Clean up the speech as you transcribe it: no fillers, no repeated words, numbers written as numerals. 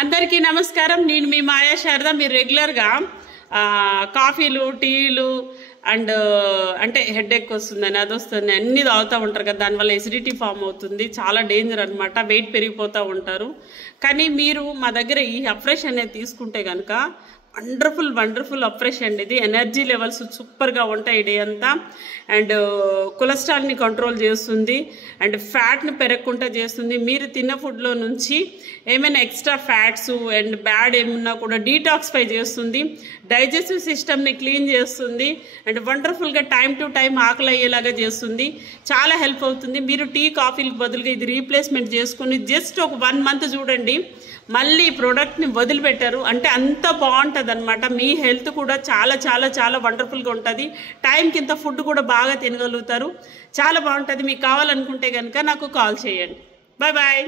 అందరికీ నమస్కారం. నేను మీ మాయా శారద. మీరు రెగ్యులర్గా కాఫీలు, టీలు అండ్ అంటే హెడేక్ వస్తుందని, అది వస్తుంది, అన్నీ తాగుతూ ఉంటారు కదా. దానివల్ల ఎసిడిటీ ఫామ్ అవుతుంది. చాలా డేంజర్ అనమాట. వెయిట్ పెరిగిపోతూ ఉంటారు. కానీ మీరు మా దగ్గర ఈ అఫ్రెష్ అనేది తీసుకుంటే కనుక వండర్ఫుల్ అఫ్రెష్ అండి. ఇది ఎనర్జీ లెవెల్స్ సూపర్గా ఉంటాయి డే అంతా. అండ్ కొలెస్ట్రాల్ని కంట్రోల్ చేస్తుంది అండ్ ఫ్యాట్ని పెరగకుండా చేస్తుంది. మీరు తిన్న ఫుడ్లో నుంచి ఏమైనా ఎక్స్ట్రా ఫ్యాట్స్ అండ్ బ్యాడ్ ఏమన్నా కూడా డీటాక్సిఫై చేస్తుంది. డైజెస్టివ్ సిస్టమ్ని క్లీన్ చేస్తుంది అండ్ వండర్ఫుల్గా టైం టు టైం ఆకలి అయ్యేలాగా చేస్తుంది. చాలా హెల్ప్ అవుతుంది. మీరు టీ కాఫీలకు బదులుగా ఇది రీప్లేస్మెంట్ చేసుకుని జస్ట్ ఒక 1 month చూడండి, మళ్ళీ ప్రోడక్ట్ని వదిలిపెట్టారు అంటే అంత బాగుంటుంది అనమాట. మీ హెల్త్ కూడా చాలా వండర్ఫుల్గా ఉంటుంది. టైంకి ఇంత ఫుడ్ కూడా బాగా తినగలుగుతారు. చాలా బాగుంటుంది. మీకు కావాలనుకుంటే కనుక నాకు కాల్ చేయండి. బాయ్.